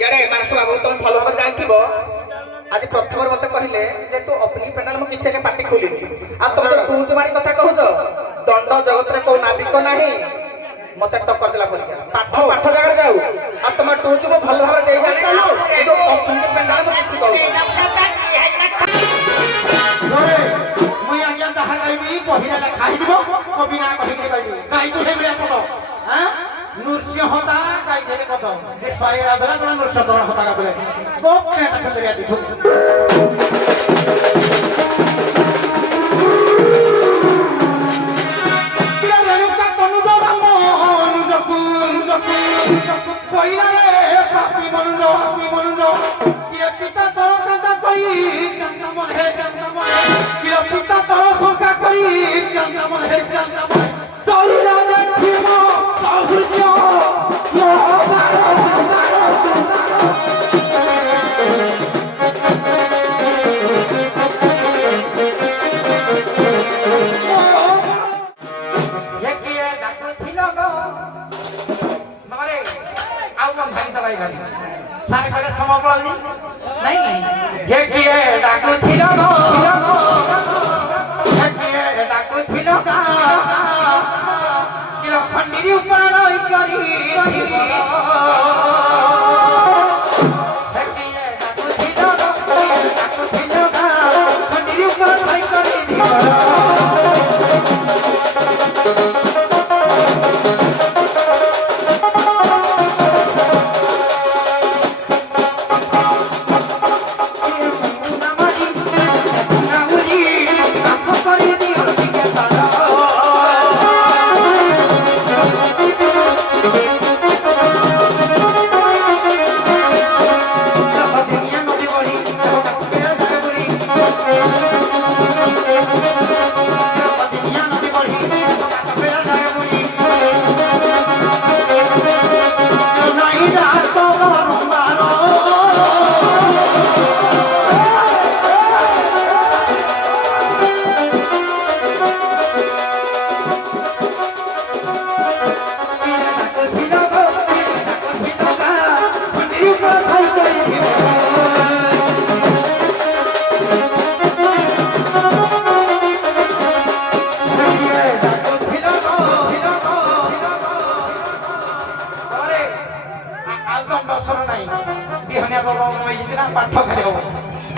यारे मानस बाबू तुम भल भाव जानथिब आज प्रथम मत कहले जे तू ओपनिंग पेंडल मु किछे के पार्टी खोली आ तुम तो टूच मारी कथा कहउछ दंड जगत रे को नाविक नाही मते टक्कर देला परिका पाठ पाठ जगह जाऊ आ तुम टूच मु भल भाव दे जाने तो ओपनिंग पेंडल मु किछि कहू ओरे मुई आज्ञा कहा कहबी पहिरा ला खाइ दिबो कभी ना कहि के कहबी काई तू हे बिया पतो हां नृसिंह होता काई देले पतो सायरा दला कोन नृसिंह होता का बोले को पेट खेले बिया दिखु किला रेणु का तनु दो राम अनुजकु पहिरा रे पापी मनुजो किला पिता तोर कांता कई कांता मन हे किला पिता तोर शंका कई कांता मन हे चलिला देखिमो साहुर्य सारे करे समपलानी नहीं ये किए डाकू थिलो गो ये किए डाकू थिलो गा किलो खंडीरी ऊपर रही करी ये किए डाकू थिलो गा खंडीरी ऊपर रही करी पाठ करे हो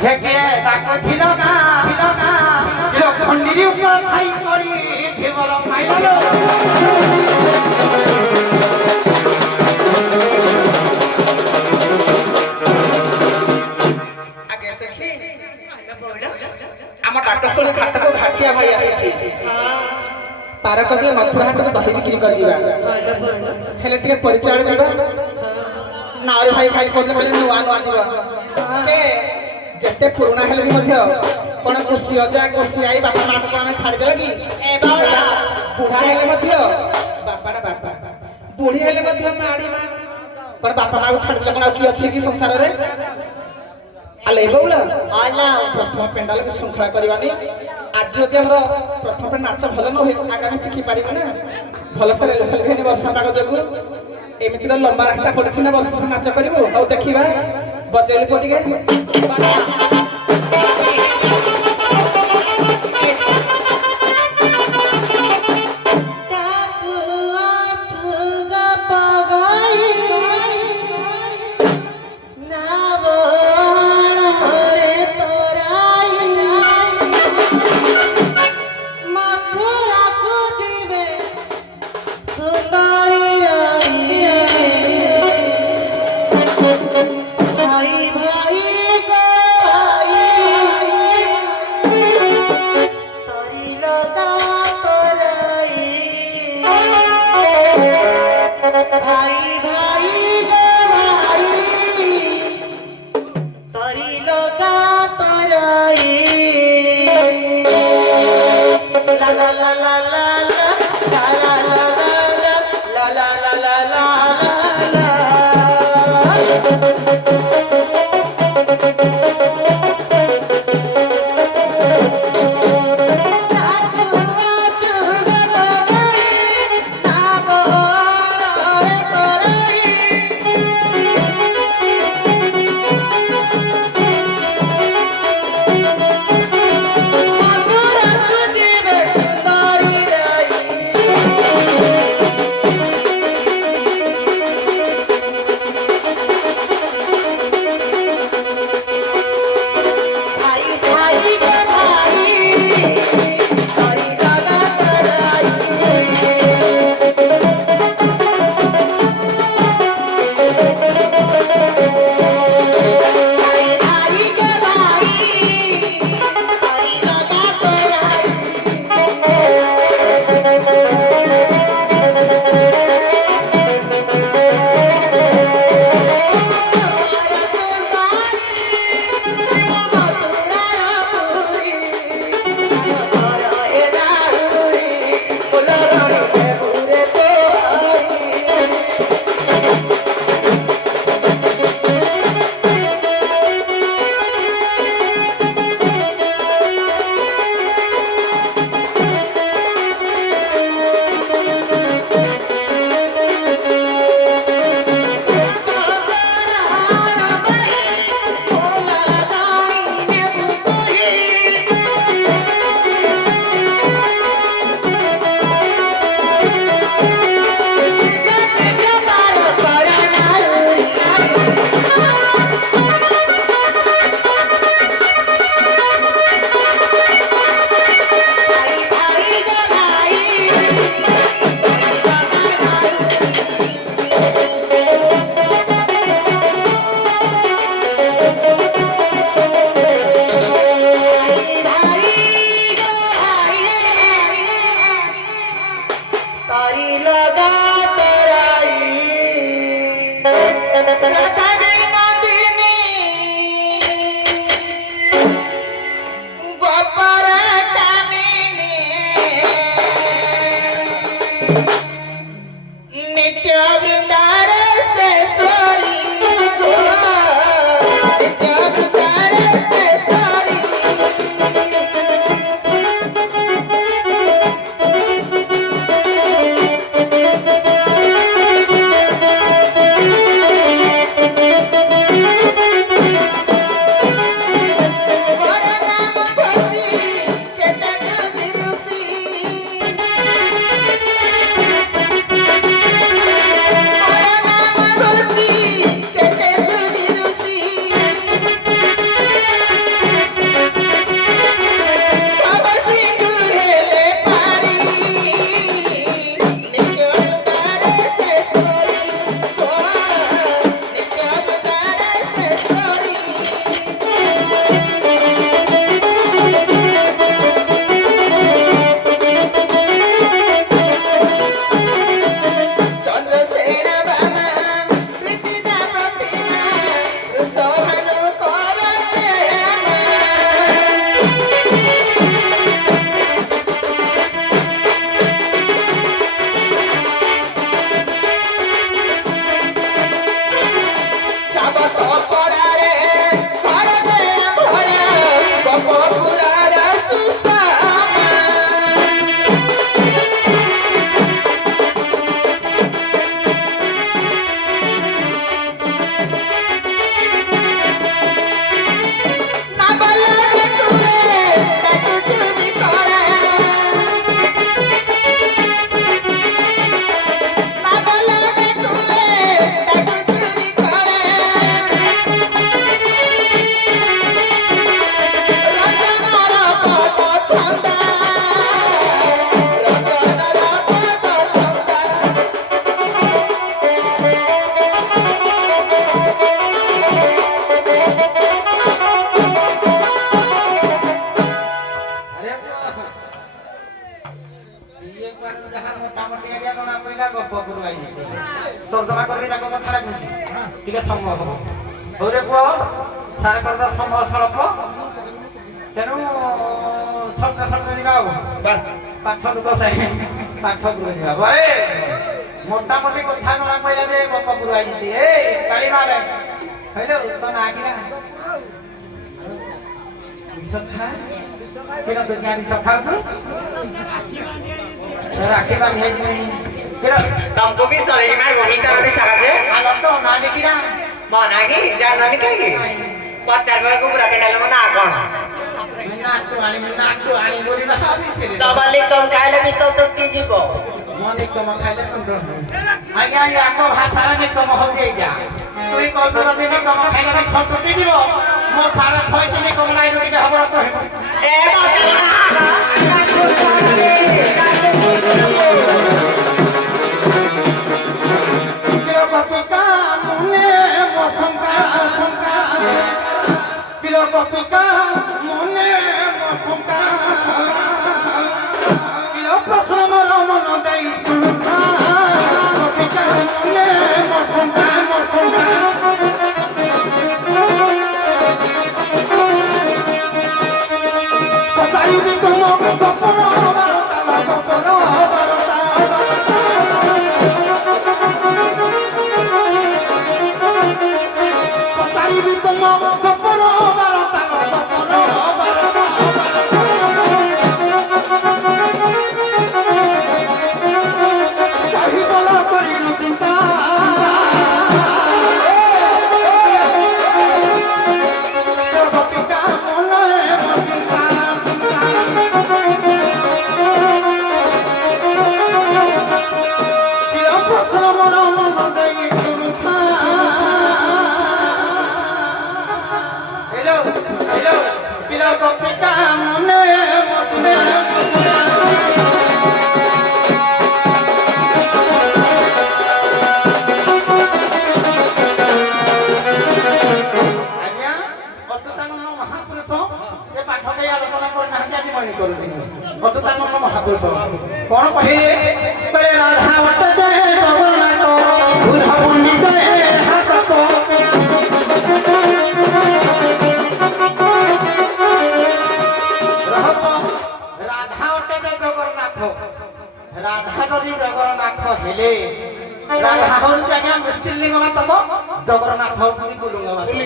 हे के ताको थिलो गा किलो खंडीरी ऊपर खाई करी थेवर माइलो आगे सखी हम डाक्टर सोले घाट को घाटिया भाई आसी पारक के मथुरा हाट को दही बिक्री कर जीवा हेले टिके परिचय जीवा नारी भाई खाई कोजे बोले नुआ जीवा के जते पुराना हेले भी मध्य कोन खुशी अजा खुशी आई बापा मां को हमें छाड़ देला कि ए बावला बुढ़ा हेले मध्य बापा ना बापा बुढ़ी हेले मध्य माड़ी मां कोन बापा मां को छाड़ देला कोन की अछि कि संसार रे आले बावला आला प्रथम पेंडाल के श्रृंखला करबानी आज जदि हमर प्रथम पे नाच भल न होई आगामी सिखि पारिबो ना भल से रेलसल भेनी वर्षा पाग जगु एमिति लंबा रास्ता पड़छि ना वर्षा नाच करिवो औ देखिबा बजेली पटी गए ଗପଗୁରୁ ଆଇଛି ତର୍ଜମା କରିବି ତାଙ୍କ କଥାଟା ଟିକେ ସମୟ ହବ ହଉରେ ପୁଅ ସାରଙ୍କର ତ ସମୟ ସ୍ୱଳ୍ପ ତେଣୁ ଛତ୍ର ଛତ୍ର ଯିବା ଆଉ ବାସ୍ ପାଠ ଲୋକ ସାହି ପାଠ ଗୁରୁ ଯିବା ବରେ ମୋଟାମୋଟି କଥା ଜଣା ପଇଲା ଯେ ଗପଗୁରୁ ଆଇଛି ଏ କାଳି ମାରେ ହଇଲୋ ତ ନା କିରା ବିଶଖା କିରା ଦୁନିଆ ବିଶଖା ତୁ রাখি বাঁধি হাইছি নাই কিরা तुमको भी सही में वही तरह से सारा से আলো তো না দেখিরা मना की जानना नहीं कहीं पचार बार को बुरा के डालो मना कौन মিনা তো আনি বলি ভাবি ফিরে তবালি কম খাইলে বিশাল তৃপ্তি জীব মনে কম খাইলে কোন আগে আগে আকো ভাষার নি কম হবে এইটা তুই কত দিন কম খাইলে ভাই সত্যি দিব মো 6.5 দিন কম নাই রুটি খবর তো হেব ए पचार কিলো কপিকা মনে বসঙ্কা বসঙ্কা কিলো কপিকা মনে বসঙ্কা কিলো প্রশ্ন মন মন দেই শুনতা কপিকা মনে বসঙ্কা বসঙ্কা পতাইবি কোন গপন বারতা গপন বারতা পতাইবি কোন গপন বারতা গপন বারতা কাহি বলা করিল চিন্তা গপিকা মনে বসঙ্কা মহাপুরুষ কোন কহিলে বলে রাধা ভট্ট জয় জগন্নাথ বুধা পণ্ডিত হাত রাধা অটে যে জগন্নাথ রাধা যদি জগন্নাথ হেলে রাধা হল জায়গা স্ত্রীলিঙ্গ মাতব জগন্নাথ হউଛନ୍ତି পুল্লিঙ্গ মাতব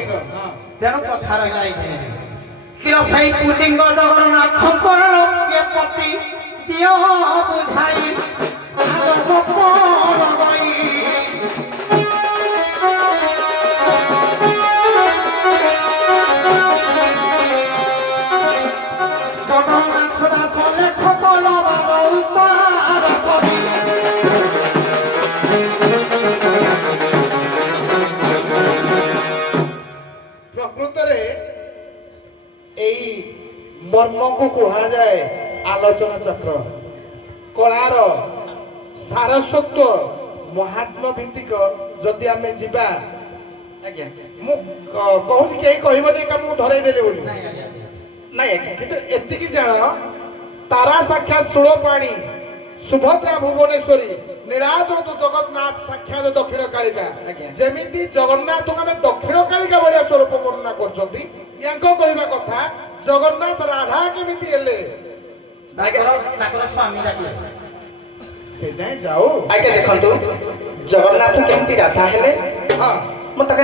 তেଣୁ କଥା ରହିଲା ଏଇଠି কিয় সেই পুল্লিঙ্গ জগন্নাথଙ୍କର লোকে পতি দিও বুঝাই গোপন গই জগন্নাথ দাস লেখক লবার সবি ପ୍ରକୃତରେ ଏଇ ମର୍ମକୁ କୁହାଯାଏ ଆଲୋଚନା ଚକ୍ର କଳାର ସାରସ୍ୱତ୍ଵ ମହାତ୍ମ ଭିତ୍ତିକ ଯଦି ଆମେ ଯିବା ଆଜ୍ଞା ମୁଁ କହୁଛି କେହି କହିବନି କାମ ମୁଁ ଧରେଇ ଦେଲି ବୋଲି ନାଇଁ ଆଜ୍ଞା ନାଇଁ ଆଜ୍ଞା କିନ୍ତୁ ଏତିକି ଜାଣ ତାରା ସାକ୍ଷାତ ଶୂଳପାଣି ସୁଭଦ୍ରା ଭୁବନେଶ୍ୱରୀ ନୀଳାଦ୍ର ଜଗନ୍ନାଥ ସାକ୍ଷାତ ଦକ୍ଷିଣ କାଳିକା ଆଜ୍ଞା। ଯେମିତି ଜଗନ୍ନାଥଙ୍କୁ ଆମେ ଦକ୍ଷିଣ କାଳିକା ଭଳିଆ ସ୍ୱରୂପ ବର୍ଣ୍ଣନା କରୁଛନ୍ତି ୟାଙ୍କ କହିବା କଥା ଜଗନ୍ନାଥ ରାଧା କେମିତି ହେଲେ ତାଙ୍କର ସ୍ୱାମୀ ଡାକିଲେ ସେ ଯାଏ ଯାଉ ଆଜ୍ଞା ଦେଖନ୍ତୁ ଜଗନ୍ନାଥ କେମିତି ରାଧା ହେଲେ ହଁ ମୁଁ ତାকে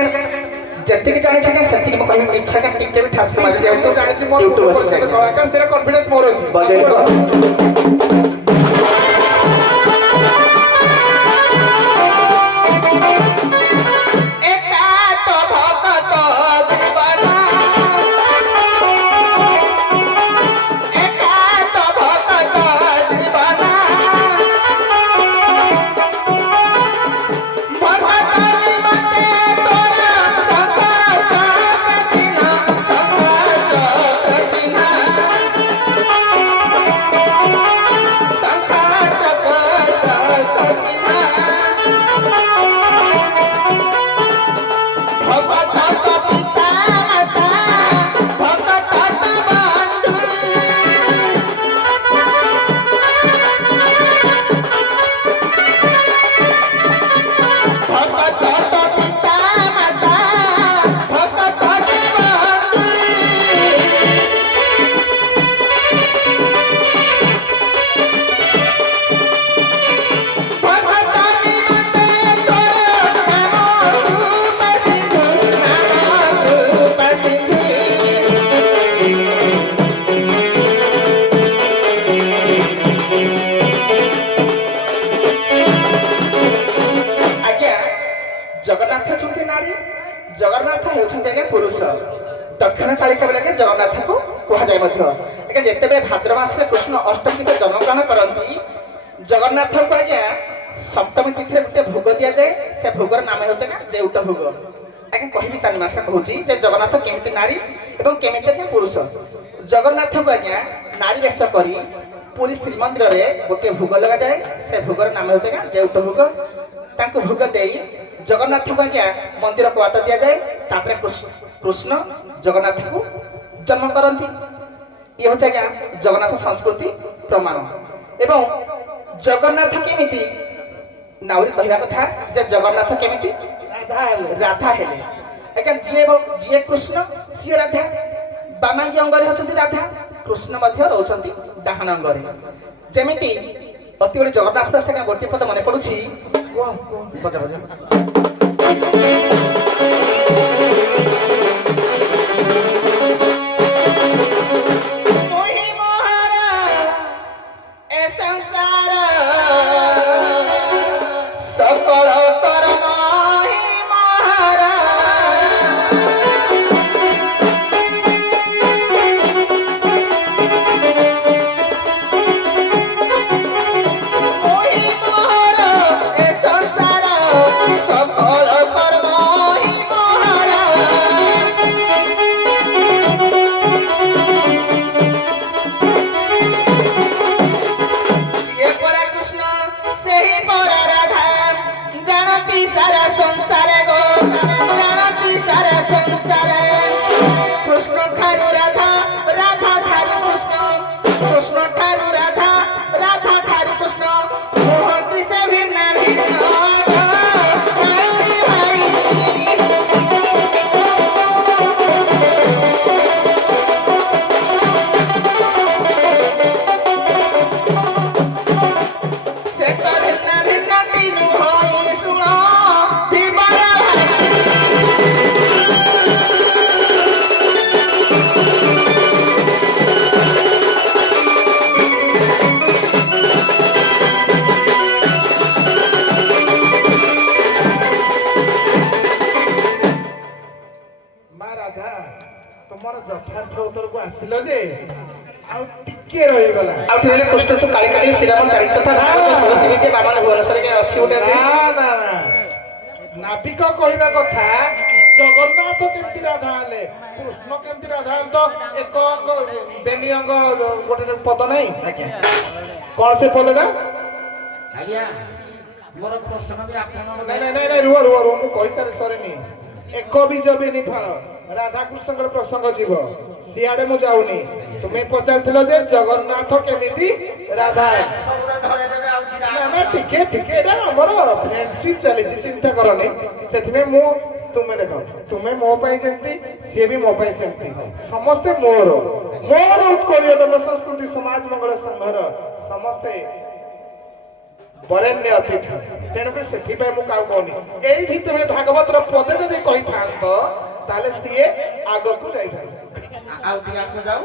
ଯେତିକି ଜାଣିଛି କି ସେତିକି ମୁଁ କହିବି ମିଠା କା ଟିକେ ବି ଠାସ ମାରି ମୁଁ ଦିଅନ୍ତୁ ଜାଣିଛି ମୋର ୟୁଟ୍ୟୁବ ପୂର୍ବପୁରୁଷଙ୍କ କଳାକାର ସେଇଟା କନଫିଡେନ୍ସ ମୋର ଅଛି ବଜେଇବ ହେଉଛନ୍ତି ଆଜ୍ଞା ପୁରୁଷ। ଦକ୍ଷିଣ କାଳିକା ବେଳେ ଆଜ୍ଞା ଜଗନ୍ନାଥଙ୍କୁ କୁହାଯାଏ ମଧ୍ୟ। ଆଜ୍ଞା ଯେତେବେଳେ ଭାଦ୍ର ମାସରେ କୃଷ୍ଣ ଅଷ୍ଟମୀରେ ଜନ୍ମଗ୍ରହଣ କରନ୍ତି, ଜଗନ୍ନାଥଙ୍କୁ ଆଜ୍ଞା ସପ୍ତମୀ ତିଥିରେ ଗୋଟେ ଭୋଗ ଦିଆଯାଏ। ସେ ଭୋଗର ନାମ ହେଉଛି ଆଜ୍ଞା ଜେଉଟ ଭୋଗ। ଆଜ୍ଞା କହିବି ତା ନିମାସ କହୁଛି ଯେ ଜଗନ୍ନାଥ କେମିତି ନାରୀ ଏବଂ କେମିତି ଆଜ୍ଞା ପୁରୁଷ। ଜଗନ୍ନାଥଙ୍କୁ ଆଜ୍ଞା ନାରୀ ବେଶ କରି ପୁରୀ ଶ୍ରୀମନ୍ଦିରରେ ଗୋଟିଏ ଭୋଗ ଲଗାଯାଏ। ସେ ଭୋଗର ନାମ ହେଉଛି ଆଜ୍ଞା ଜେଉଟ ଭୋଗ। ତାଙ୍କୁ ଭୋଗ ଦେଇ ଜଗନ୍ନାଥଙ୍କୁ ଆଜ୍ଞା ମନ୍ଦିରକୁ ବାଟ ଦିଆଯାଏ। ତାପରେ କୃଷ୍ଣ ଜଗନ୍ନାଥଙ୍କୁ ଜନ୍ମ କରନ୍ତି। ଇଏ ହେଉଛି ଆଜ୍ଞା ଜଗନ୍ନାଥ ସଂସ୍କୃତି ପ୍ରମାଣ। ଏବଂ ଜଗନ୍ନାଥ କେମିତି ନାଉରୀ କହିବା କଥା ଯେ ଜଗନ୍ନାଥ କେମିତି ରାଧା ହେଲେ। ଆଜ୍ଞା ଯିଏ କୃଷ୍ଣ ସିଏ ରାଧା। ବାମାଙ୍ଗୀ ଅଙ୍ଗରେ ହେଉଛନ୍ତି ରାଧା, କୃଷ୍ଣ ମଧ୍ୟ ରହୁଛନ୍ତି ଡାହାଣ ଅଙ୍ଗରେ। ଯେମିତି ଅତି ବଡ଼ି ଜଗନ୍ନାଥ ଦାସ ଆଜ୍ଞା ଗୋଟିଏ ପଦ ମନେ ପଡୁଛି। ବଜା ବଜା ଆସିଲ ଯେ ଆଉ ଟିକେ ରହିଗଲା। ଆଉ ଟିକେ କୃଷ୍ଣ ତୁ କାଳିକାଟି ଶ୍ରୀରାମ ଚାରି କଥା ଷୋଳଶୀ ବିଦ୍ୟା ବାମନ ଭୁବନେଶ୍ୱରରେ ଅଛି ଗୋଟେ ନା ନାବିକ କହିବା କଥା ଜଗନ୍ନାଥ କେମିତି ରାଧା ହେଲେ, କୃଷ୍ଣ କେମିତି ରାଧା ହେଲେ ତ ଏକ ଅଙ୍ଗ ବେନି ଅଙ୍ଗ ଗୋଟେ ପଦ ନାହିଁ। ଆଜ୍ଞା କଣ ସେ ପଦଟା? ଆଜ୍ଞା ମୋର ପ୍ରଶ୍ନ ବି ଆପଣଙ୍କ ନାଇଁ ରୁହ ମୁଁ କହିସାରେ ସରିନି। ଏକ ବୀଜ ବେନି ଫଳ ରାଧାକୃଷ୍ଣଙ୍କର ପ୍ରସଙ୍ଗ ଯିବ, ସିଆଡେ ମୁଁ ଯାଉନି। ତୁମେ ପଚାରୁଥିଲ ଯେ ଜଗନ୍ନାଥ କେମିତି ରାଧା। ନା ଟିକେ ଏଇଟା ଆମର ଫ୍ରେଣ୍ଡସିପ୍ ଚାଲିଛି, ଚିନ୍ତା କରନି। ସେଥିପାଇଁ ମୁଁ ତୁମେ ଦେଖ, ତୁମେ ମୋ ପାଇଁ ଯେମିତି ସିଏ ବି ମୋ ପାଇଁ ସେମିତି, ସମସ୍ତେ ମୋର ଉତ୍କଳୀୟ ଦଣ୍ଡ ସଂସ୍କୃତି ସମାଜ ମଙ୍ଗଳ ସଂଘର ସମସ୍ତେ ବରେଣ୍ୟ ଅତିଥି। ତେଣୁକରି ସେଥିପାଇଁ ମୁଁ କାହାକୁ କହୁନି। ଏଇଠି ତୁମେ ଭାଗବତର ପଦେ ଯଦି କହିଥାନ୍ତ ତାହେଲେ ସିଏ ଆଗକୁ ଯାଇଥାଏ। ଆଉ ଟିକେ ଆପଣ ଯାଉ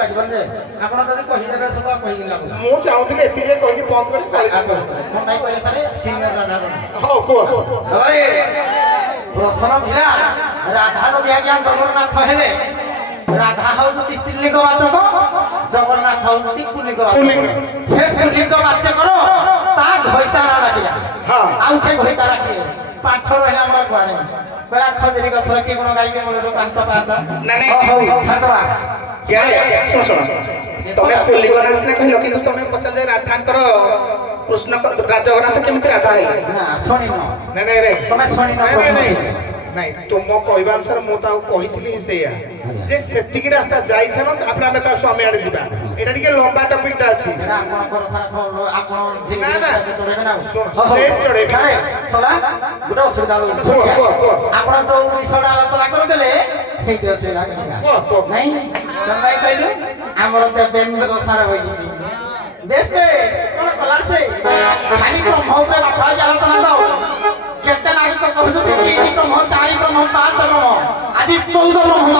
ଲାଗିବ ଯେ ଆପଣ ଯଦି କହିଦେବେ ସବୁ କହିକି ଲାଗୁ। ମୁଁ ଚାହୁଁଥିଲି ଏତିକି କହିକି ବନ୍ଦ କରି ମୁଁ କାଇଁ କହିଲେ ସାରେ ସିନିୟର ରାଧା। ହଉ କୁହ। ପ୍ରଶ୍ନ ଥିଲା ରାଧା ଯଦି ଆଜ୍ଞା ଜଗନ୍ନାଥ ହେଲେ, ରାଧା ହଉଛନ୍ତି ସ୍ତ୍ରୀଲିଙ୍ଗ ବାଚକ, ଜଗନ୍ନାଥ ହଉଛନ୍ତି ପୁଲ୍ଲିଙ୍ଗ ବାଚକ। ସେ ପୁଲ୍ଲିଙ୍ଗ ବାଚକର ତା ଘଇତାରା ଡାକିଲା। ଆଉ ସେ ଘଇତାରା କିଏ? ପାଠ ରହିଲା ଆମର କୁଆଡେ କହିଲା ଖଜୁରୀ ଗଛର କି ଗୁଣ ଗାଇକି ମୂଳରୁ ପାଞ୍ଚ ପାଞ୍ଚ। ଛାଡ଼ିଦବା। ଶୁଣ ତମେ ପୁଲ୍ଲିଙ୍ଗ ନାଁ ସିନା କହିଲ, କିନ୍ତୁ ତମେ ପଚାରିଲେ ରାଧାଙ୍କର କୃଷ୍ଣ ଜଗନ୍ନାଥ କେମିତି ରାଧା ହେଲେ। ଶୁଣିନ ତମେ ଶୁଣିନ? ନାଇଁ ତୁମ କହିବା ଅନୁସାରେ ମୁଁ ତ ଆଉ କହିଥିଲି ସେଇଆ ଯେ ସେତିକି ରାସ୍ତା ଯାଇସାର ତାପରେ ଆମେ ତା ସ୍ୱାମୀ ଆଡେ ଯିବା। ଏଇଟା ଟିକେ ଲମ୍ବା ଟପିକଟା ଅଛି। ଆପଣ ଯୋଉ ବିଷୟଟା ଆଲୋଚନା କରିଦେଲେ ସେଇଠି ଅସୁବିଧା ନାଇଁ। ତମେ କହିଲୁ ଆମର ବେଙ୍ଗର ସାରା ହୋଇଛନ୍ତି। ବେଶ କଣ କଲା ସେ ଖାଲି ବ୍ରହ୍ମ ଉପରେ ବାପା ଆଲୋଚନା ଦଉ। କେତେ ନାଗରିକ କହୁଛନ୍ତି 3 ବ୍ରହ୍ମ 4 ବ୍ରହ୍ମ 5 ବ୍ରହ୍ମ, ଆଜି 14 ବ୍ରହ୍ମ।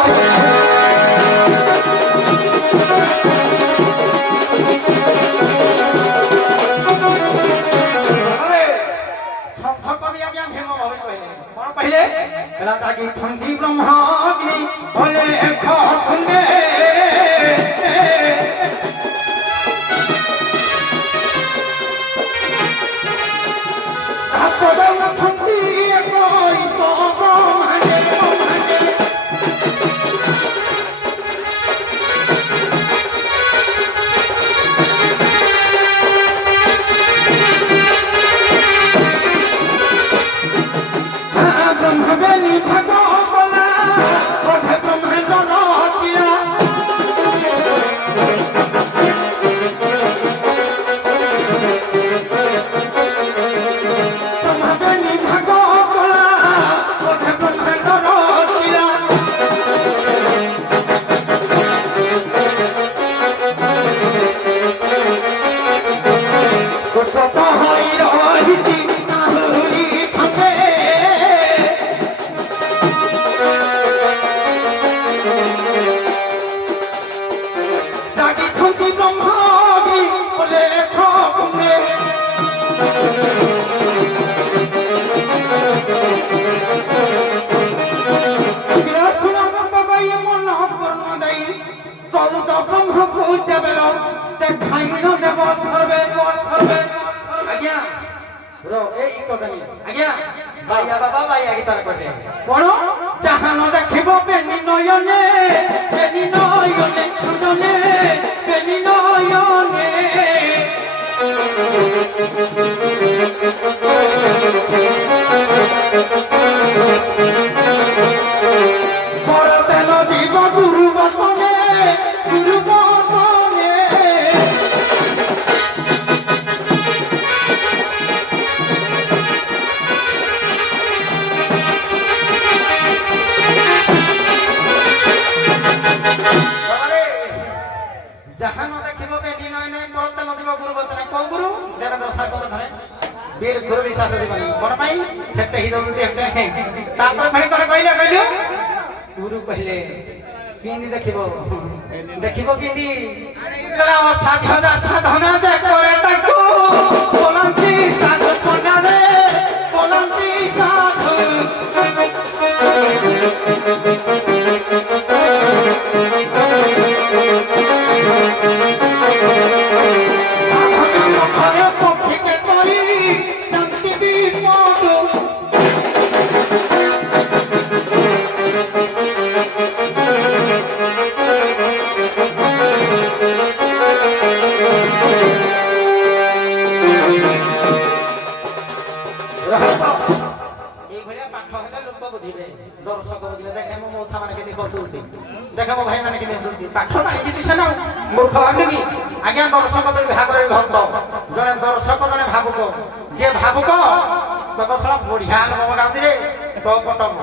କବି ଆଜ୍ଞା ଭୀମ ଭବି କହିଲେ କଣ କହିଲେ ହେଲା ଲାଗିଛନ୍ତି ବ୍ରହ୍ମଗ୍ନି ଅଲେଖ ଖଣ୍ଡେ ପଦାଉଛନ୍ତି ଏକ ବ୍ରହ୍ମାଣ୍ଡେ ବ୍ରହ୍ମାଣ୍ଡେ ব্রহ্মবেনী ভাগ কলা অধে ব্রহ্মাণ্ড রচিলা ব্রহ্মবেনী ভাগ কলা অধে ব্রহ্মাণ্ড রচিলা গোপত হই রহিতি আহুরি খণ্ডে ଲାଗିଛନ୍ତି ବ୍ରହ୍ମଗ୍ନି ଅଲେଖ ଖଣ୍ଡେ ବିରାଶୁଣ ଗପ କହି ମନ ପୂର୍ଣ୍ଣ ଦେଇ 14 ବ୍ରହ୍ମକୁ ଦେବେଲ দেখাই ন দেব সর্বে সর্বে আজ্ঞা ব্রো এই কদনি আজ্ঞা ভাইয়া বাবা ভাইয়া কি তার কটে কোন জাহান দেখিব বেনি নয়নে সুজনে বেনি নয়নে বড় তেল দিব গুরু বচনে গুরু বচনে জাহান দেখিব বেনি নয়নে বড় তেল দিব গুরু বচনে কো গুরু দেবেন্দ্র স্যার কথা ধরে বীর গুরু বিশ্বাস দিবানি কোন পাই সেটা হি দউতি একটা তারপরে ভাই করে কইলে গুরু কইলে কিনি দেখিব দেখিব কিনি গলা সাধনা যে করে তাকু বলন্তি সাধু কোনা রে বলন্তি সাধু সাধনা করে পক্ষিকে করি শান্তি বিপদ এইভাবে পাঠ হলে লোক বুঝিবে দর্শক বুঝিবে দেখে মো মৌসা মানে কেতে হসুতি দেখে মো ভাই মানে কেতে হসুতি পাঠ মানে জিনিস না মূর্খ ভাবলে কি আজ্ঞা দর্শক বিভাগরে ভক্ত জনে দর্শক জনে ভাবুক যে ভাবুক ব্যবসায় বঢ়িয়া লোক গাউতি রে টপটপ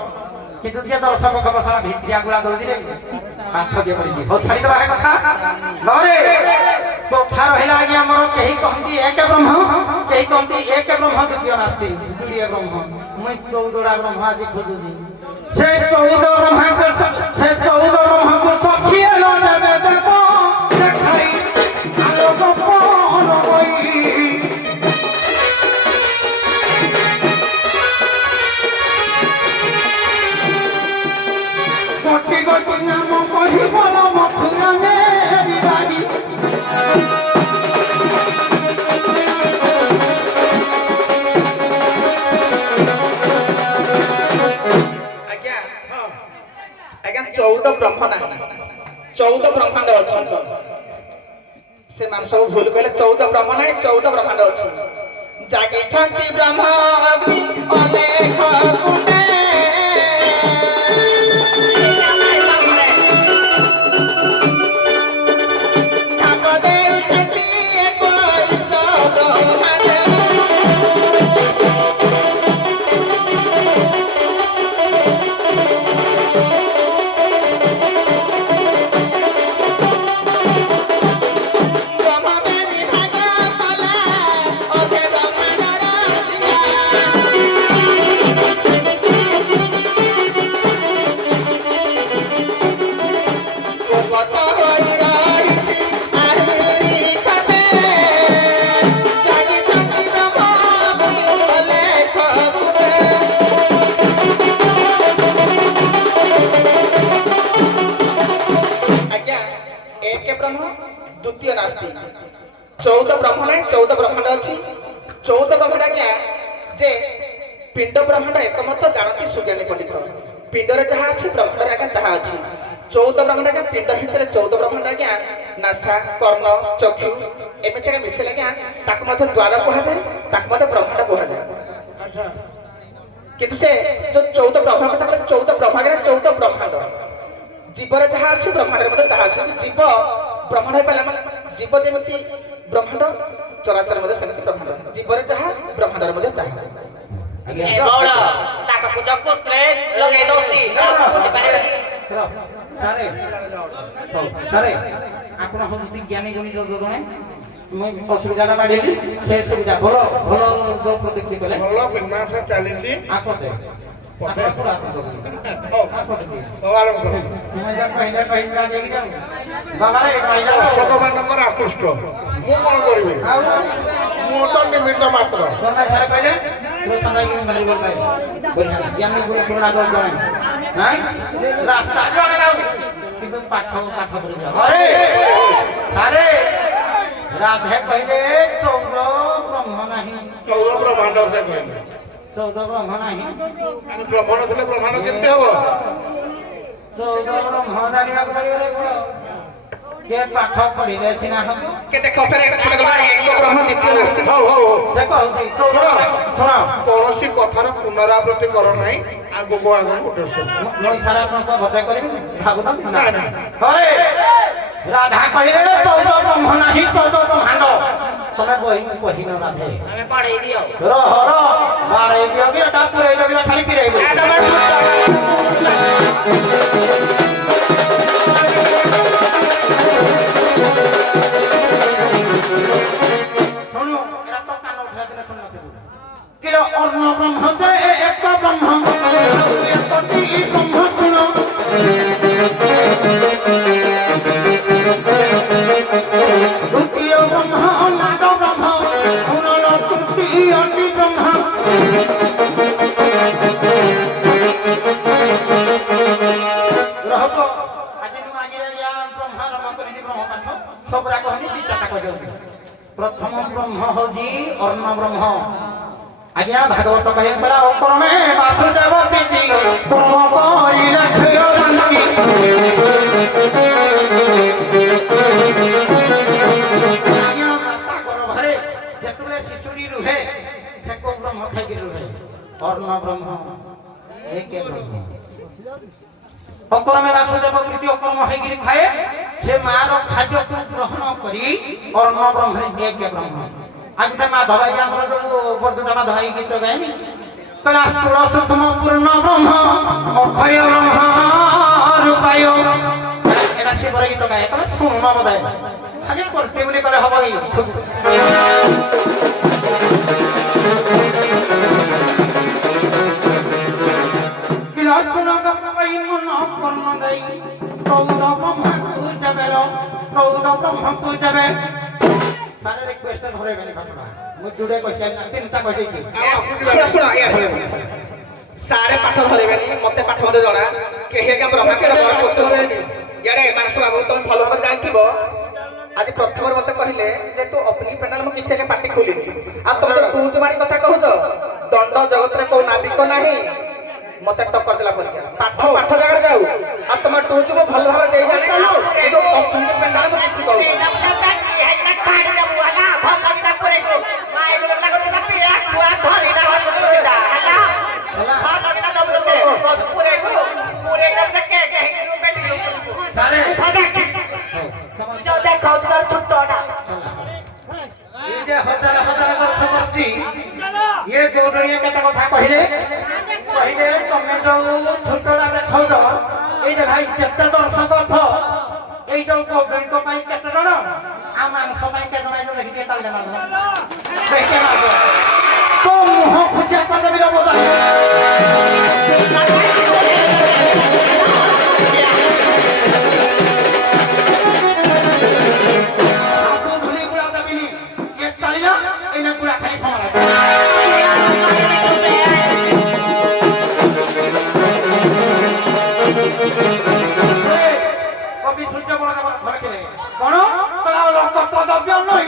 কিন্তু যে দর্শক ব্যবসায় ভিতরিয়া গুলা দৌদি রে পাঠ দিয়ে পড়ি হো ছাড়ি দেবা কথা নরে কথা রহিলা আজ্ঞা মোর কেহি কহନ୍ତି এক ব্রহ্ম কেহি কহନ୍ତି এক ব্রহ্ম দ্বিতীয় নাস্তি দ্বিতীয় ব্রহ্ম মুই 14টা ব্রহ্ম আজি খুঁজুছি সে 14 ব্রহ্মকে সখী এলো দেবে দেব দেখাই আলোক পর হই কোটি কোটি নাম কহি বল মথুরানে বিবাহী ଆଜ୍ଞା 14 ବ୍ରହ୍ମ ନାହିଁ 14 ବ୍ରହ୍ମାଣ୍ଡ ଅଛି ସେମାନେ ସବୁ ଭୁଲ କହିଲେ 14 ବ୍ରହ୍ମ ନାହିଁ 14 ବ୍ରହ୍ମାଣ୍ଡ ଅଛି ଜାଗିଛନ୍ତି ବ୍ରହ୍ମ ଅଗ୍ନି ଅଲେଖ କୁଣ୍ଡେ ତାପ ଦେଉଛନ୍ତି 21 ବ୍ରହ୍ମାଣ୍ଡ 14 ବ୍ରହ୍ମ ନାହିଁ 14 ବ୍ରହ୍ମାଣ୍ଡ ଅଛି 14 ବ୍ରହ୍ମାଣ୍ଡ ଆଜ୍ଞା ଯେ ପିଣ୍ଡ ବ୍ରହ୍ମାଣ୍ଡ ଏକମତ ଜାଣନ୍ତି ସୁଜ୍ଞାନୀ ପଣ୍ଡିତ ପିଣ୍ଡରେ ଯାହା ଅଛି ବ୍ରହ୍ମାଣ୍ଡରେ ଆଜ୍ଞା ତାହା ଅଛି 14 ବ୍ରହ୍ମାଣ୍ଡ ଆଜ୍ଞା ପିଣ୍ଡ ଭିତରେ 14 ବ୍ରହ୍ମାଣ୍ଡ ଆଜ୍ଞା ନାସା କର୍ଣ୍ଣ ଚକ୍ଷୁ ଏମିତି ଆଜ୍ଞା ମିଶିଲେ ଆଜ୍ଞା ତାକୁ ମଧ୍ୟ ଦ୍ୱାର କୁହାଯାଏ ତାକୁ ମଧ୍ୟ ବ୍ରହ୍ମାଣ୍ଡ କୁହାଯାଏ କିନ୍ତୁ ସେ ଯୋଉ 14 ବ୍ରହ୍ମ କଥା କହିଲେ 14 ବ୍ରହ୍ମ ଆଜ୍ଞା 14 ବ୍ରହ୍ମାଣ୍ଡ ଜୀବରେ ଯାହା ଅଛି ବ୍ରହ୍ମାଣ୍ଡରେ ମଧ୍ୟ ତାହା ଅଛି ଜୀବ ବ୍ରହ୍ମାଣ୍ଡ ହେଇପାରିଲା ମାନେ ଜୀବ ଯେମିତି ବ୍ରହ୍ମାଣ୍ଡ ଚରାଚର ମଧ୍ୟ ସେମିତି ବ୍ରହ୍ମାଣ୍ଡ ଜୀବରେ ଯାହା ବ୍ରହ୍ମାଣ୍ଡରେ ମଧ୍ୟ ତାହା ଏ ବଉଳ ତାକୁ ପୂଜା କରୁଥିଲେ ଲଗେଇ ଦଉନ୍ତି ବୁଝିପାରିବେନି ସାରେ ସାରେ ଆପଣ ହଉଛନ୍ତି ଜ୍ଞାନୀ ଗୁଣୀ ଜଣେ ମୁଁ ଅସୁବିଧାଟା ବାଢିଲି ସେ ସୁବିଧା ଭଲ ଭଲ ପ୍ରତିକ୍ରିୟା କଲେ ଭଲ ମୀମାଂସା ଚାଲିଛି ଆପତେ ଆପଣ ପୁରା ଆପତେ ହଉ ଆରମ୍ଭ କର ଦର୍ଶକମାନଙ୍କର ଆକୃଷ୍ଟ ମୁଁ କଣ କରିବି ମୁଁ ତ ନିମିତ୍ତ ମାତ୍ର ରାସ୍ତା କିନ୍ତୁ ପାଠ ପାଠ ସାରେ ରାଧେ କହିଲେ 14 ବ୍ରହ୍ମ ନାହିଁ 14 ବ୍ରହ୍ମାଣ୍ଡ ସେ କହିଲେ 14 ବ୍ରହ୍ମ ନାହିଁ ବ୍ରହ୍ମ ନଥିଲେ ବ୍ରହ୍ମାଣ୍ଡ କେମିତି ହବ 14 ବ୍ରହ୍ମ ଜାଣିବାକୁ ପଡିବ କଣ କିଏ ପାଠ ପଢିଲେ ସିନା ହବ କେତେ କଫେରେ ଏକ ବ୍ରହ୍ମ ଦ୍ୱିତୀୟ ନାସ୍ତି ହଉ ହଉ ହଉ ଦେଖ ଶୁଣ କୌଣସି କଥାର ପୁନରାବୃତ୍ତି କର ନାହିଁ ଆଗକୁ ଆଗକୁ ଗୋଟେ ମୁଁ ସାରା ଆପଣଙ୍କୁ ଭଟା କରିବି ଭାବୁଛନ୍ତି ହରେ ରାଧା କହିଲେ 14 ବ୍ରହ୍ମ ନାହିଁ 14 ବ୍ରହ୍ମାଣ୍ଡ ତମେ ବହି କହିନ ରାଧେ ଆମେ ପଢେଇ ଦିଅ ରହ ବାରେଇ ଦିଅ କି ଏଟା ପୁରେଇ ଦେବି ଖାଲି କିରେଇ ଦେବି ଶୁଣୁ ଏଟା ତ କାନ ଉଠିଲା ଦିନ ଶୁଣୁନଥିବୁ କିଲୋ ଅର୍ଣ୍ଣ ବ୍ରହ୍ମ ଯେ ଏକ ବ୍ରହ୍ମ ଏକଟି ବ୍ରହ୍ମ ଶୁଣ দ্বিতীয় ব্রহ্ম অনাদ ব্রহ্ম শুনল তৃতীয়টি ব্রহ্ম রহব আজি নু আগে ব্রহ্ম আরম্ভ করেছি ব্রহ্ম পাঠ সবরা কহনি ଦି ଚାରିଟା କହିଯାଉଛି ପ୍ରଥମ ବ୍ରହ୍ମ ହଉଛି ଅର୍ଣ୍ଣ ବ୍ରହ୍ମ ଆଜ୍ଞା ଭାଗବତ କହେ ବେଳା ଅକର୍ମେ ବାସୁଦେବ ପ୍ରୀତି କର୍ମ କରିଲେ କ୍ଷୟ ଶାନ୍ତି ଆଜ୍ଞା ମାତା ଗର୍ଭରେ ଯେତେବେଳେ ଶିଶୁଟି ରୁହେ ସେ କୋଉ ବ୍ରହ୍ମ ଖାଇକି ରୁହେ ଅର୍ଣ୍ଣ ବ୍ରହ୍ମ ଏକ ବ୍ରହ୍ମ ଅକର୍ମେ ବାସୁଦେବ ପ୍ରୀତି ଅକର୍ମ ହେଇକିରି ଖାଏ ସେ ମାର ଖାଦ୍ୟକୁ ଗ୍ରହଣ କରି ଅର୍ଣ୍ଣ ବ୍ରହ୍ମରେ ଏକ ବ୍ରହ୍ମ আজ মাধব আই আমরা যে বর্ধুটা মাধব আই গীত গাইনি কলা স্থূল সূক্ষ্ম পূর্ণ ব্রহ্ম অক্ষয় ব্রহ্ম রূপায় এটা শিবর গীত গায় তবে শুনুন বোধহয় খালি করতে বলে কলে হব কিলা শুনো গপ্পাই মন কর্ম দেই 14 ব্রহ্মকু যাবেল 14 ব্রহ্মকু যাবে सारे रिक्वेस्ट धरे बेनी घटना मु जुडे कइसे तीनटा कहि देछि ଶୁଣ ସାରେ ପାଠ ଧରିବେନି ମତେ ପାଠ ମଧ୍ୟ ଜଣା କେହି ଆଜ୍ଞା ବ୍ରହ୍ମାଙ୍କର ପୁତ୍ର ଇଆଡେ ମାନସ ବାବୁ ତମେ ଭଲ ଭାବରେ ଜାଣିଥିବ ଆଜି ପ୍ରଥମରେ ମତେ କହିଲେ ଯେ ତୁ ଅଗ୍ନି ପେଣ୍ଡାଲ ମୁଁ କିଛି ଆଜ୍ଞା ପାଟି ଖୋଲିନି ଆଉ ତମେ ତ ଟୁଚ ମାରି କଥା କହୁଛ ଦଣ୍ଡ ଜଗତରେ କୋଉ ନାବିକ ନାହିଁ ମତେ ଟକ୍କର ଦେଲା ପରୀକ୍ଷା ପାଠ ପାଠ ଜାଗାରେ ଯାଉ ଆଉ ତମେ ଟୁଚ ମୁଁ ଭଲ ଭାବରେ ଦେଇ ଜାଣିଛ କିନ୍ତୁ ଅଗ୍ନି ପେଣ୍ଡାଲ ମୁଁ କିଛି କହୁନି सारे ଦେଖ ତାର ଛୋଟଟା ये जे हजार हजार वर्ष बसी ये गोडणिया केता कथा कहिले कहिले तमे जो छोटडा देखाउछ ए जे भाई केते दर्शक अछ ए जो गोडणी को पाई केते जण आ मानस पाई केते जण जो देखि ताले मारलो देखे मारलो तो मुह खुचिया कर देबी लो बोदा কবি সূর্য বড় ধরে কଣ কলা লোক তো দ্রব্য নয়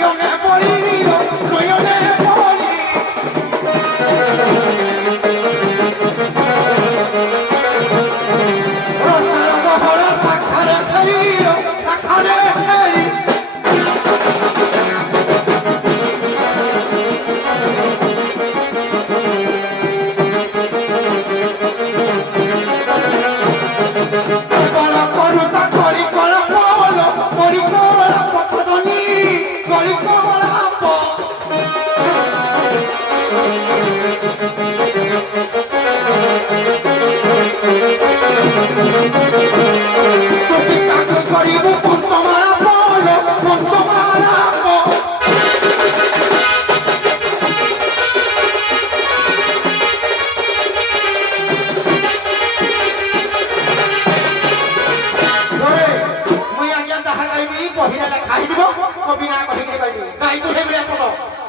গাই দুহে বলে কত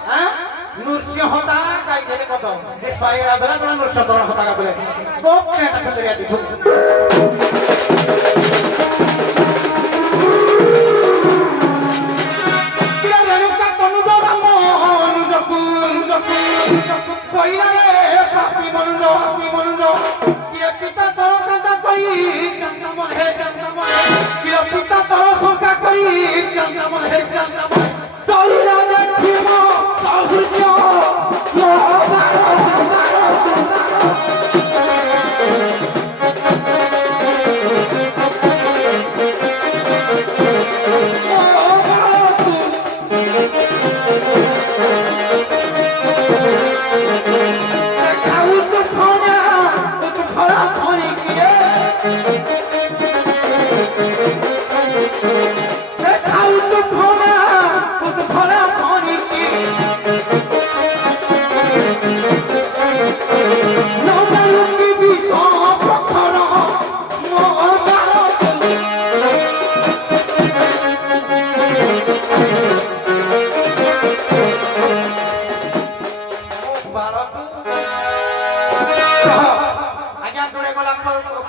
হ্যাঁ নৃসিংহ হতা গাই ধরে কত যে সাইরা ধরে তোরা নৃসিংহ ধরে হতা কা বলে গোপ কেটা খেতে গেছি কিরা রেণুকা তনুদর মনুজকুল কইরারে পাপি মনুজ কিরা পিতা তর কান্দা কই কান্দা মনে কিরা পিতা তর শঙ্কা কই কান্দা মনে চলিলা দেখিব সহ্য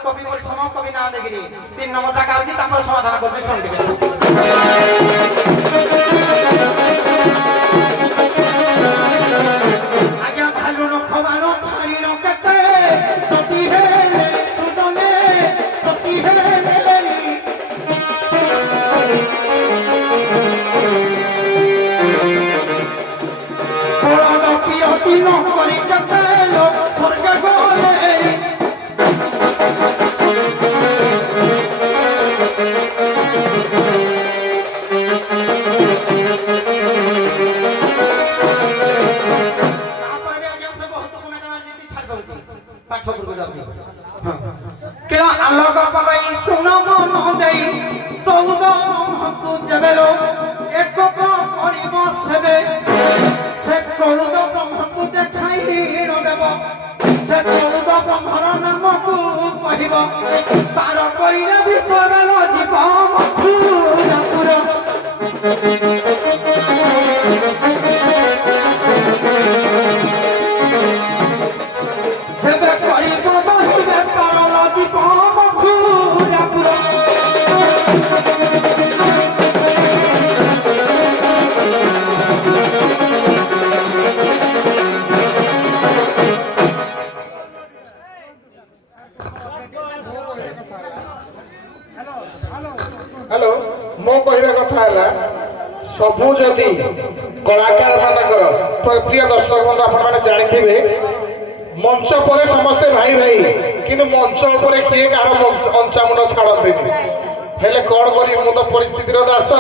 কবি পরিশ্রম কবি না দেখি 3 নম্বর টাকা হচ্ছে তারপরে সমাধান করবে শুনতে আগে ভালো নখবানো ছাড়ি নকেতে ততি হেলে সুদনে ততি হেলে বড় পিয়তি নকরি কেতেলো স্বর্গ গলে কেন আলোক পাই শুন মন দেই 14 ব্রহ্মকু যেবেলো একক করিব সেবে সে 14 ব্রহ্মকু দেখাই দেব সে 14 ব্রহ্মর নামকু কহিব পার করিলে বিশ্ববেল জীব মথুরাপুর সেবে করিব বহিবে পারল জীব মথুরাপুর हेलो मो कहवा कथा है सबू जदि कलाकार मानकर प्रिय दर्शक बंधु आपण मैंने जानी मंच पर समस्ते भाई भाई किंतु मंच पर किए कार अंचामुंड छाड़ते हेले कौन करी मु तो परिस्थितिर दास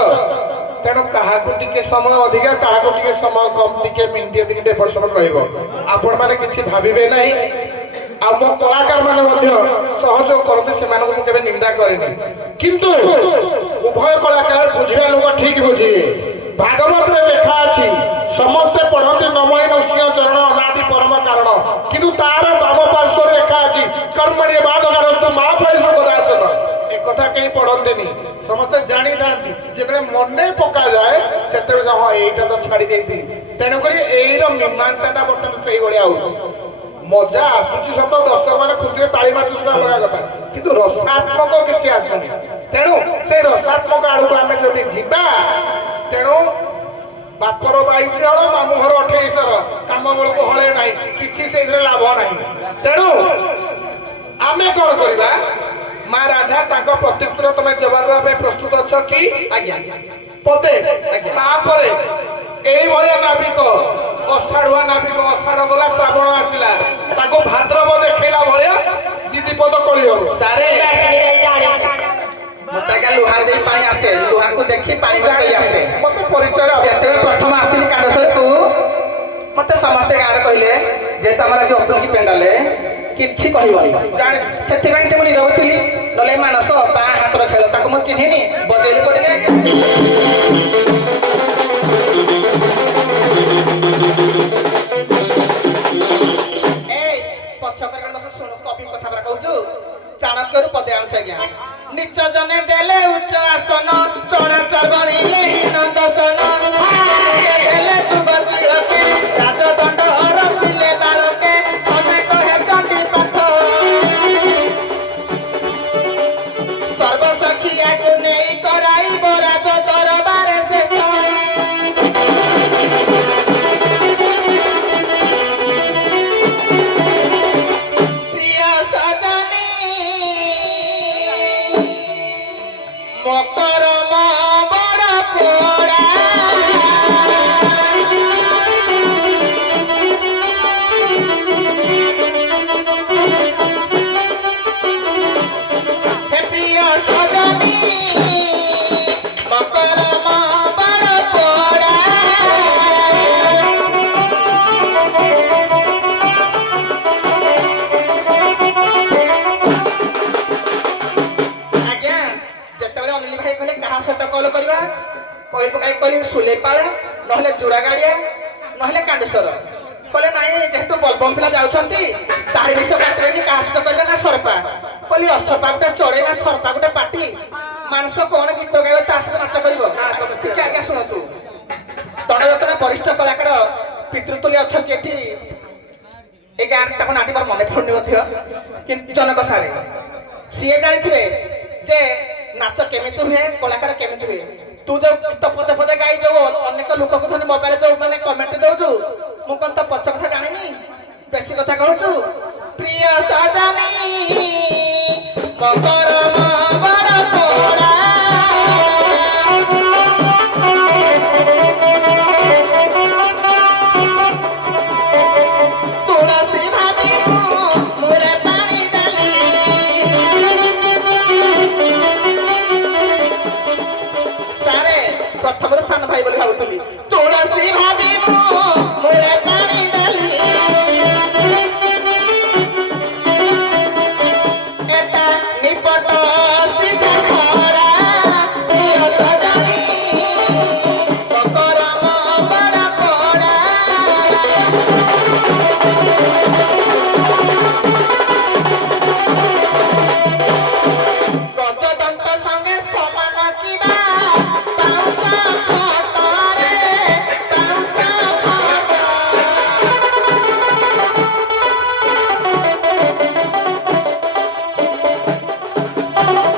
तेणु क्या समय अधिका क्या समय कम टे मिनिटे दिन एपट सेपट रही मैंने किसी भावे ना आ मो कलाकार माने सहयोग करते से निंदा करेनि किंतु उभय कलाकार बुझा लोक ठीक बुझे भागवत रे लेखा अछि समस्ते पढ़ते नमय नृसिंह चरण अनादि परम कारण किंतु तार वाम पार्श्व लेखा अछि कर्मण्य बाधकारस्त महाफलिष कदाचन एक कथा कहीं पढ़ते समस्ते जानी थांती जेतरे मने पका जाए सेते हां एटा तो छाड़ी देती तेणु करी एइर मीमांसाटा बर्तमान सेही भलिया होउछ मजा आसुची सत दर्शक मैंने खुशी ताली मार्चुना लगा कथा किंतु रसात्मक किसी आसुनी तेणु से रसात्मक आड़ को आम जब जीवा तेणु बापर 22 हल मामू घर 28 काम बेल को हले ना कि लाभ ना तेणु आम कौन करवा माँ राधा प्रत्युत्तर तुम जवाब देवा प्रस्तुत अच्छ कि पदे यही भाया नाविक अषाढ़ुआ नाविक अषाढ़ गला श्रावण आसला भाद्रव देखला भाया दीदी पद कली हम सारे मत लुहा दे पानी आसे लुहा को देखि पानी कई आसे मत परिचय जेते प्रथम आसिली कांडसर को मत समस्त गार कहले जे तमरा जो अपनी पेंडाले किछि कहिबनी जानि सेति ପାଇଁ ते मुनि रहउतली नले मानस बा हातर खेल ताको म चिन्हिनी बजेली पड़िले पदे आज्ञा निच जने देले उच्च आसन चणा चरबणीले दर्शन ମକରମ ବଡ଼ ପୋଡ଼ା ହେ ପ୍ରିୟ ସଜନୀ ମକରମ ବଡ଼ ପୋଡ଼ା ଆଜ୍ଞା ଯେତେବେଳେ ଅନିଲ ଭାଇ କହିଲେ କାହା ସହିତ କଲ କରିବା କହିବୁ କାହିଁ କହିଲି ସୁଲେପାଳ ନହେଲେ ଜୋରା ଗାଡ଼ିଆ ନହେଲେ କାଣ୍ଡେଶ୍ୱର କହିଲେ ନାଇଁ ଯେହେତୁ ବଲବମ ପିଲା ଯାଉଛନ୍ତି ତାରି ବିଷୟ କାଟିବେନି କାହା ସହିତ କହିବେ ନା ସରପା କହିଲି ଅସରପା ଗୋଟେ ଚଢ଼େଇ ନା ସରପା ଗୋଟେ ପାଟି ମାଂସ କଣ ଗୀତ ଗାଇବେ ତା ସହିତ ନାଚ କରିବ ଟିକେ ଆଜ୍ଞା ଶୁଣନ୍ତୁ ଦଣ୍ଡଯାତ୍ରା ବରିଷ୍ଠ କଳାକାର ପିତୃତୁଲ୍ୟ ଅଛନ୍ତି ଏଠି ଏ ଗାଁରେ ତାକୁ ନାଟି ମୋର ମନେ ପଡୁନି ମଧ୍ୟ କିନ୍ତୁ ଜନକ ସାରେ ସିଏ ଜାଣିଥିବେ ଯେ ନାଚ କେମିତି ହୁଏ କଳାକାର କେମିତି ହୁଏ ତୁ ଯୋଉ ଗୀତ ପଦେ ପଦେ ଗାଇ ଯୋଉ ଅନେକ ଲୋକକୁ ଧରି ମୋବାଇଲ ଯୋଉ ମାନେ କମେଣ୍ଟ ଦଉଛୁ ମୁଁ କଣ ତ ପଛ କଥା ଜାଣିନି ବେଶୀ କଥା କହୁଛୁ ପ୍ରିୟ ସଜନୀ ମକରମ ବଡ଼ ପୋଡ଼ା ତୁଳସୀ ଭାବି ମୂଳେ ପାଣି ଦେଲି ସାରେ ପ୍ରଥମରୁ ସାନ ଭାଇ ବୋଲି ଭାବୁଥିଲି ତୁଳସୀ ଭାବି ମୂଳେ ପାଣି ଦେଲି ଏଟା ନିପଟ ସିଝା ଖରା ପ୍ରିୟ ସଜନୀ ମକରମ ବଡ଼ ପୋଡ଼ା ଗଜଦନ୍ତ ସଙ୍ଗେ ସମାନ କିବା ବାଉଁଶ ଖଟରେ ବାଉଁଶ ଖଟ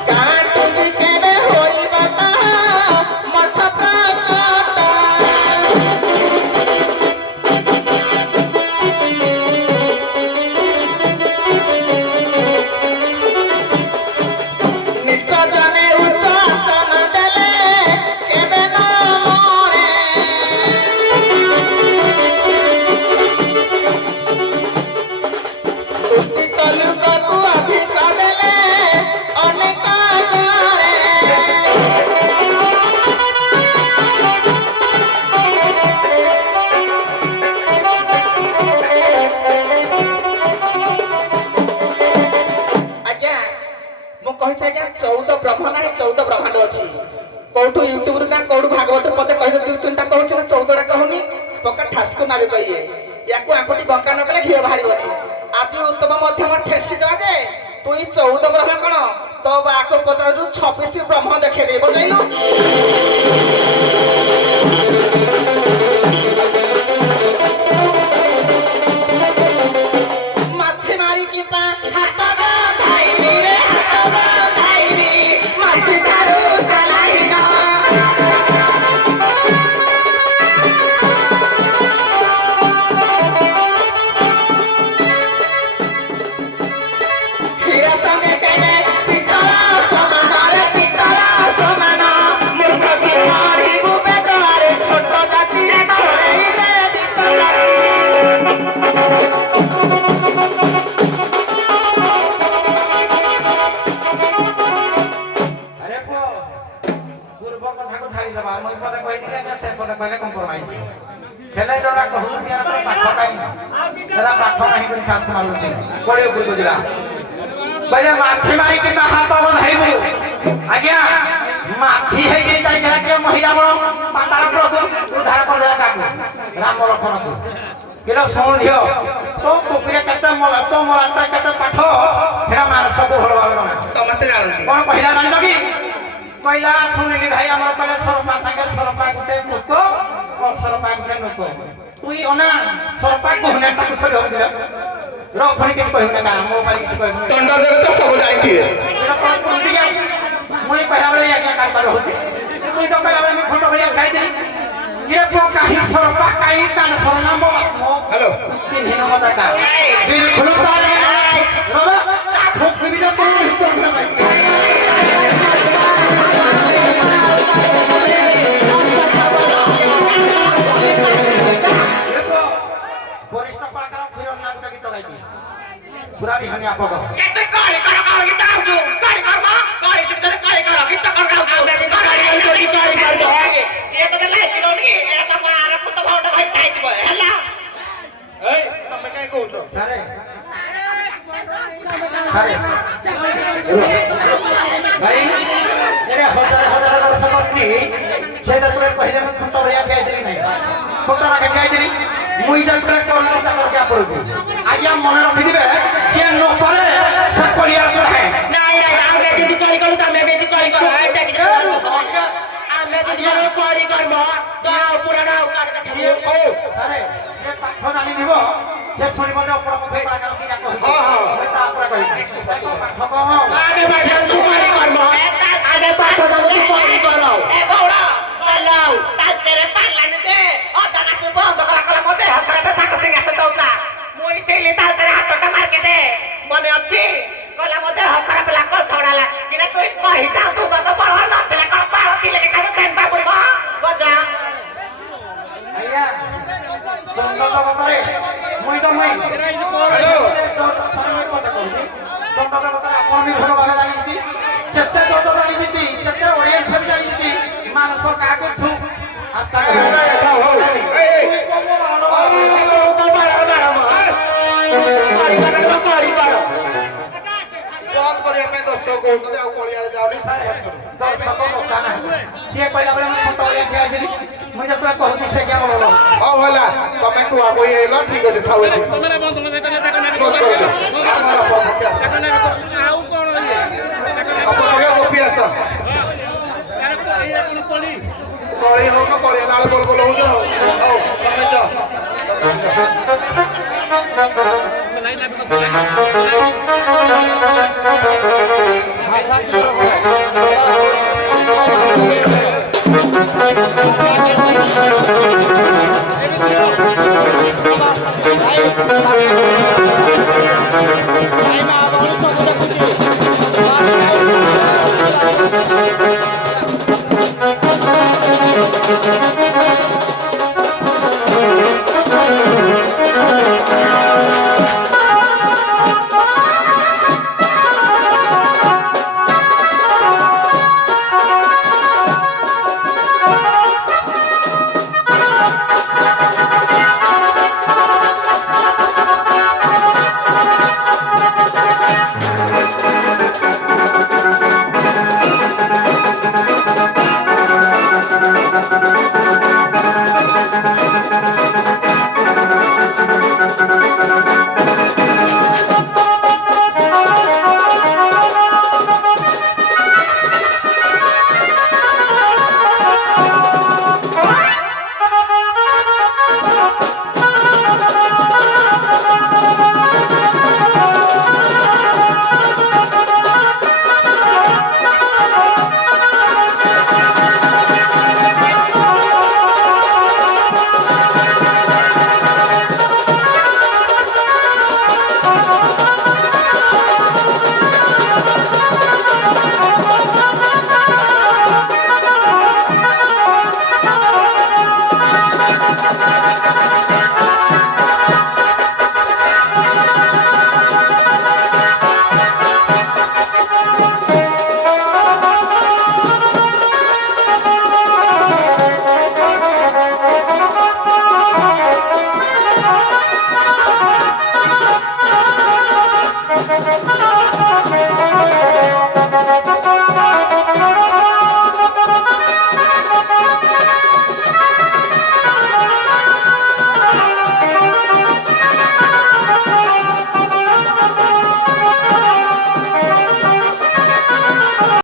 କାଟୁଛି କେବେ ହୋଇବ ତାହା ମଠ ପ୍ରକଟ ନିଜ ଜଣେ ଉଚ୍ଚ ଆସନ ଦେଲେ କେବେ ନ ମରେ ଦୁଷ୍ଟିତ ଲୋକକୁ ଅଧିକ ଦେଲେ ଅନେକ କରେ ଆଜ୍ଞା ମୁଁ କହିଛି ଆଜ୍ଞା 14 ବ୍ରହ୍ମ ନାହିଁ 14 ବ୍ରହ୍ମାଣ୍ଡ ଅଛି କୋଉଠୁ ୟୁଟ୍ୟୁବରୁ ନା କୋଉଠୁ ଭାଗବତ ପଦେ କହିଲେ 2-3ଟା କହୁଛି ନା 14ଟା କହୁନି ପକା ଠାସକୁ ନାବି କହିଏ ୟାକୁ ଆଙ୍କୁଟି ବଙ୍କା ନ କଲେ ଘିଅ ବାହାରିବନି ଆଜି ଉତ୍ତମ ମଧ୍ୟମ ଠେସି ଦେବା ଯେ ତୁଇ 14 ବ୍ରହ୍ମ କଣ ତୋ ବାକୁ ପଚାରୁ 26 ବ୍ରହ୍ମ ଦେଖେଇଦେବି ବୁଝିଲୁ ମାଛି ମାରିକି ପା ହାତ ଧାଇବି ରେ ହାତ ଧାଇବି ମାଛି ଠାରୁ ସାଲାଇନ ହୀରା ସଙ୍ଗେ କେବେ ପିତ୍ତଳ ସମାନ ରେ ପିତ୍ତଳ ସମାନ ମୂର୍ଖ କି ଧରିବୁ ବେଦରେ ଛୋଟ ଜାତି ଛଡ଼େଇ ଦେ ଦିତ ଜାତି ଆରେ ପୁଅ ପୂର୍ବ କଥାକୁ ଛାଡ଼ିଦେବା ମୁଁ ଏ ପଦେ କହିଥିଲି ଆଜ୍ଞା ସେ ପଦେ କହିଲେ କମ୍ପ୍ରମାଇଜ ହେଲେ ଯୋଉଟା କହୁଛନ୍ତି ୟାର ପୁରା ପାଠ କାହିଁ ହେରା ପାଠ ନାହିଁ ବୋଲି ଠାସ ମାରୁଛନ୍ତି ପଡ଼ିବ ପୂର୍ବ ଜିଲ୍ଲା କହିଲେ ମାଛି ମାରିକି ହାତ ବନ୍ଧାଇବୁ ଆଜ୍ଞା ମାଛି ହେଇକିରି ଯାଇଥିଲା କିଏ ମହିଳା ବଳ ପାତାଳ ପୁରକୁ ଉଦ୍ଧାର କରିଦେଲା କାକୁ ରାମ ଲକ୍ଷ୍ମଣକୁ କିଲୋ ଶୁଣ ଝିଅ ତୋ କୁପିରେ କେତେ ତୋ ମଳାଟା କେତେ ପାଠ ହେରା ମାନସକୁ ଭଲ ଭାବରେ ଜଣା ସମସ୍ତେ ଜାଣନ୍ତି କଣ କହିଲା ଜାଣିଲ କି କହିଲା ଶୁଣିଲି ଭାଇ ଆମର କହିଲେ ସରପା ସାଙ୍ଗେ ସରପା ଗୋଟେ ପୁକ ଅସରପା ଗୋଟେ ଲୋକ তুই অনা সরপা কহুনে তাকে সরি হল দিলা রফনি কিছু কহিনে না মো পালি কিছু কহিনে দণ্ড জগত সব জানিথিবে মুই কহিলা বলে আজ্ঞা কারবার হচ্ছে তুই তো কহিলা বলে আমি খন্ড ভলিয়া খাই দেই ये पो काही सरपा काही कान सरनाम मो हेलो चिन्ह न मता का बिल्कुल तार रबा भूख बिना को हित न জানিছিলি মুই যে পুরা করলি তাকর কে পড়বি আজ্ঞা মনে রাখিদিবে সে ন পারে সে কলিয়ার করে ନାଇଁ ନାଇଁ ଆମେ ଯଦି କଳି କଲୁ ତମେ ବି ଯଦି କଳି କର ଏଇଟା କିଛି ଆମେ ଯଦି କଳି କରବ ତ ପୁରାଣ ଆଉ କାଢି ଇଏ ଦେଖାবো ଓ ଆରେ ସେ ପାଠ ଜାଣି দিব ସେ ଶୁଣିବ ଯେ ଉପର କଥା ପାଗଳ କି ନା କହିବ ମୁଁ ତା ଉପରେ କହିବି ପାଠ କହ ଆମେ ପାଠ ତୁ କଳି କରବ ଆগে ପାଠ ତୁ କଳି କର ଏ ବଉଳ ଚାଲାଉ ତାଚରେ ପାଲାନି ଦେ ଅଧା ନାଚୁ ବନ୍ଦ କଲା କଲା ମୋ ଦେହ ଖରାପ ସାଙ୍ଗ ସିଙ୍ଗା ସେ ଦଉଥିଲା ମୁଁ ଥିଲି ତାଚରେ ହାତଟା ମାର୍କେ ଦେ ମନେ ଅଛି କହିଲା ମୋ ଦେହ ଖରାପ ହେଲା କଳ ଛଡାଲା କିନା ତୁ କହିଥାଉ ତୁ ତ ବଳ ନଥିଲା କଣ ବାଳ ଥିଲେ କି ଖାଇବ ସେନ୍ ପା ପଡିବ ବଜା ଆଜ୍ଞା ଦଣ୍ଡ ଜଗତରେ ମୁଇ ତ ମୁଇ ଦଣ୍ଡ ଜଗତରେ ଆପଣ ବି ଭଲ ଭାବେ ଜାଣିଛନ୍ତି ଯେତେ ଦଣ୍ଡ ଜାଣିଛନ୍ତି ଯେତେ ଓଡିଆନ୍ ବି ଜାଣିଛନ୍ତି ମାନସ କାହାକୁ ଛୁ আর টাকা କଳି କର ବନ୍ଦ କରିବା ପାଇଁ ଦର୍ଶକ କହୁଛନ୍ତି ଆଉ କଳିଆଡେ ଯାଉନି ଦର୍ଶକ ମକା ନାହିଁ ସିଏ କହିଲା ବେଳେ ମୁଁ ଫଟୋ ଉଡ଼ିଆ ଠିଆ ହେଇଥିଲି ମୁଇଁ ଯେତେବେଳେ କହୁଛି ସେ କେବଳ ହଉ ହେଲା ତମେ କୁଆ ବହି ହେଇଲ ଠିକ ଅଛି ଥାଉ ଏଠି ବନ୍ଦ କରିଦିଅ ଆମର ଅପରପକ୍ଷେ ଆସ ଅପରପକ୍ଷେ ଗୋପୀ ଆସ କଳି ହଉନ କଳି ହେଲା ବେଳେ ଗୋଲ ଗୋଲ ହଉଛ ହଉ ତମେ